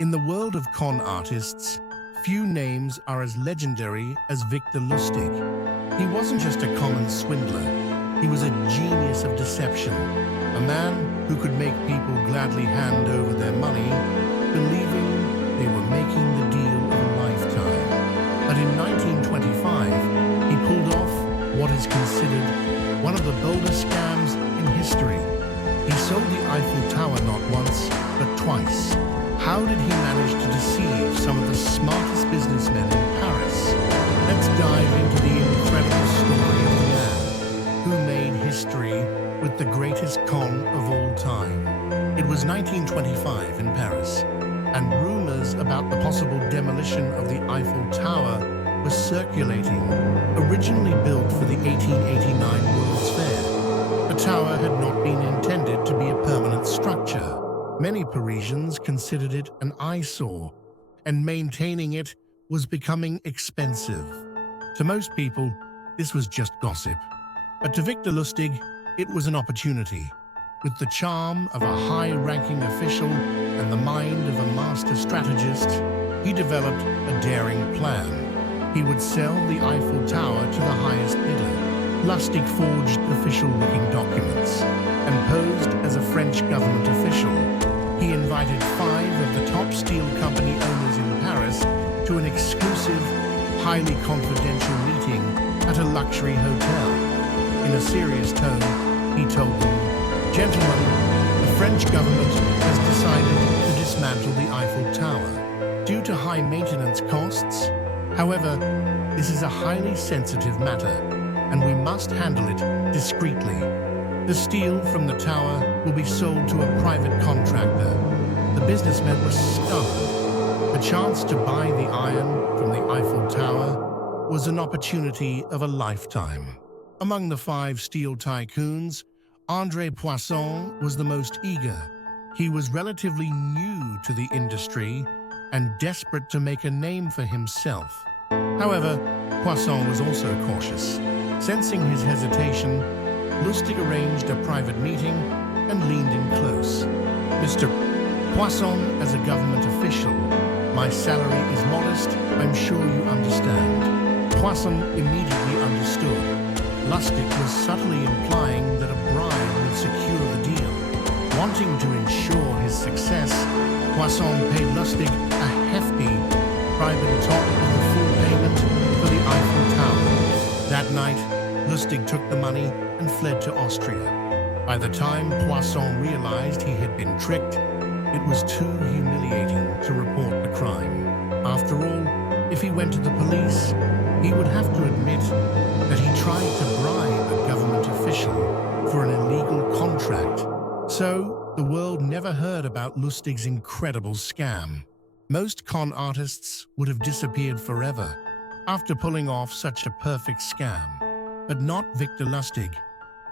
In the world of con artists, few names are as legendary as Victor Lustig. He wasn't just a common swindler, he was a genius of deception, a man who could make people gladly hand over their money, believing they were making the deal of a lifetime. But in 1925, he pulled off what is considered one of the boldest scams in history. He sold the Eiffel Tower not once, but twice. How did he manage to deceive some of the smartest businessmen in Paris? Let's dive into the incredible story of the man who made history with the greatest con of all time. It was 1925 in Paris, and rumors about the possible demolition of the Eiffel Tower were circulating. Originally built for the 1889 World's Fair, the tower had not been intended to be a permanent structure. Many Parisians considered it an eyesore, and maintaining it was becoming expensive. To most people, this was just gossip. But to Victor Lustig, it was an opportunity. With the charm of a high-ranking official and the mind of a master strategist, he developed a daring plan. He would sell the Eiffel Tower to the highest bidder. Lustig forged official-looking documents and posed as a French government official. He invited 5 of the top steel company owners in Paris to an exclusive, highly confidential meeting at a luxury hotel. In a serious tone, he told them, "Gentlemen, the French government has decided to dismantle the Eiffel Tower due to high maintenance costs. However, this is a highly sensitive matter, and we must handle it discreetly. The steel from the tower will be sold to a private contractor." The businessmen were stunned. The chance to buy the iron from the Eiffel Tower was an opportunity of a lifetime. Among the 5 steel tycoons, André Poisson was the most eager. He was relatively new to the industry and desperate to make a name for himself. However, Poisson was also cautious. Sensing his hesitation, Lustig arranged a private meeting and leaned in close. "Mr. Poisson, as a government official, my salary is modest, I'm sure you understand." Poisson immediately understood. Lustig was subtly implying that a bribe would secure the deal. Wanting to ensure his success, Poisson paid Lustig a hefty bribe on top of the full payment for the Eiffel Tower. That night, Lustig took the money and fled to Austria. By the time Poisson realized he had been tricked, it was too humiliating to report the crime. After all, if he went to the police, he would have to admit that he tried to bribe a government official for an illegal contract. So, the world never heard about Lustig's incredible scam. Most con artists would have disappeared forever after pulling off such a perfect scam. But not Victor Lustig.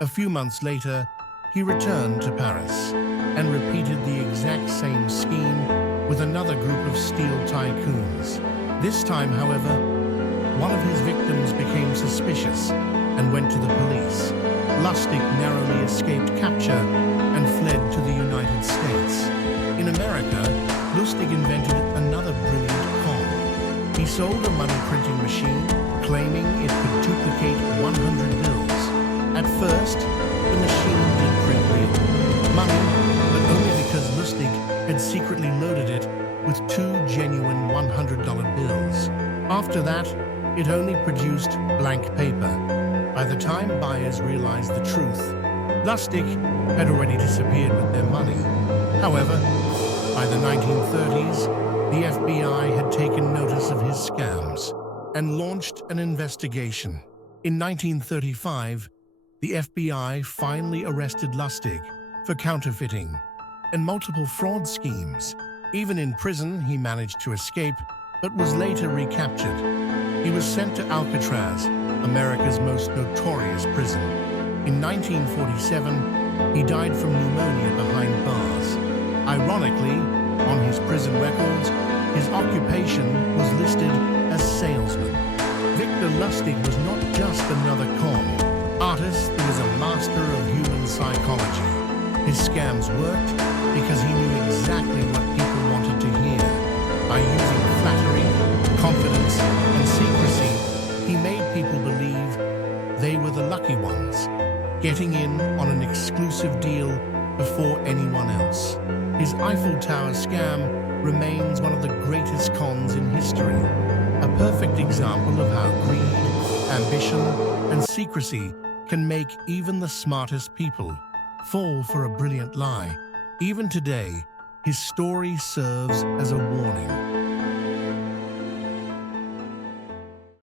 A few months later, he returned to Paris and repeated the exact same scheme with another group of steel tycoons. This time, however, one of his victims became suspicious and went to the police. Lustig narrowly escaped capture and fled to the United States. In America, Lustig invented another brilliant con. He sold a money printing machine, claiming it could duplicate 100 bills. At first, the machine did print real money, but only because Lustig had secretly loaded it with 2 genuine $100 bills. After that, it only produced blank paper. By the time buyers realized the truth, Lustig had already disappeared with their money. However, by the 1930s, the FBI had taken notice of his scams and launched an investigation. In 1935, the FBI finally arrested Lustig for counterfeiting and multiple fraud schemes. Even in prison, he managed to escape, but was later recaptured. He was sent to Alcatraz, America's most notorious prison. In 1947, he died from pneumonia behind bars. Ironically, on his prison records, his occupation was listed as salesman. Victor Lustig was not just another con artist, he was a master of human psychology. His scams worked because he knew exactly what people wanted to hear. lucky ones, getting in on an exclusive deal before anyone else. His Eiffel Tower scam remains one of the greatest cons in history, a perfect example of how greed, ambition, and secrecy can make even the smartest people fall for a brilliant lie. Even today, his story serves as a warning.